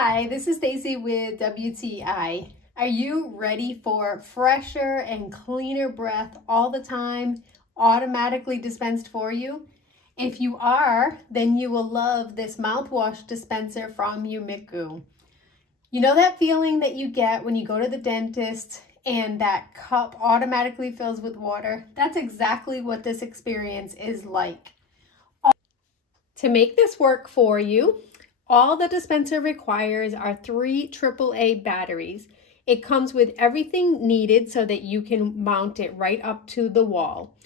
Hi, this is Stacy with WTI. Are you ready for fresher and cleaner breath all the time, automatically dispensed for you? If you are, then you will love this mouthwash dispenser from UMICKOO. You know that feeling that you get when you go to the dentist and that cup automatically fills with water? That's exactly what this experience is like. To make this work for you, all the dispenser requires are 3 AAA batteries. It comes with everything needed so that you can mount it right up to the wall.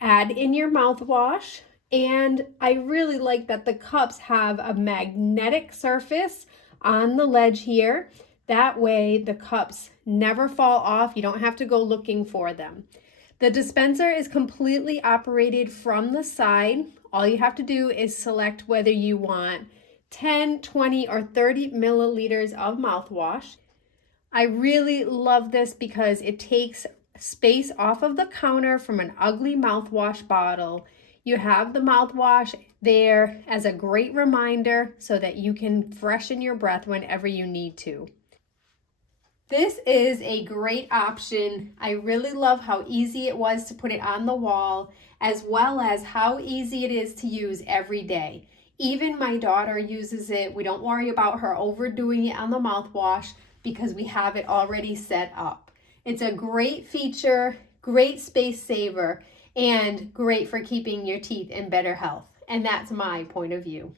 Add in your mouthwash, and I really like that the cups have a magnetic surface on the ledge here. That way the cups never fall off. You don't have to go looking for them. The dispenser is completely operated from the side. All you have to do is select whether you want 10, 20, or 30 milliliters of mouthwash. I really love this because it takes space off of the counter from an ugly mouthwash bottle. You have the mouthwash there as a great reminder so that you can freshen your breath whenever you need to. This is a great option. I really love how easy it was to put it on the wall, as well as how easy it is to use every day. Even my daughter uses it. We don't worry about her overdoing it on the mouthwash because we have it already set up. It's a great feature, great space saver, and great for keeping your teeth in better health. And that's my point of view.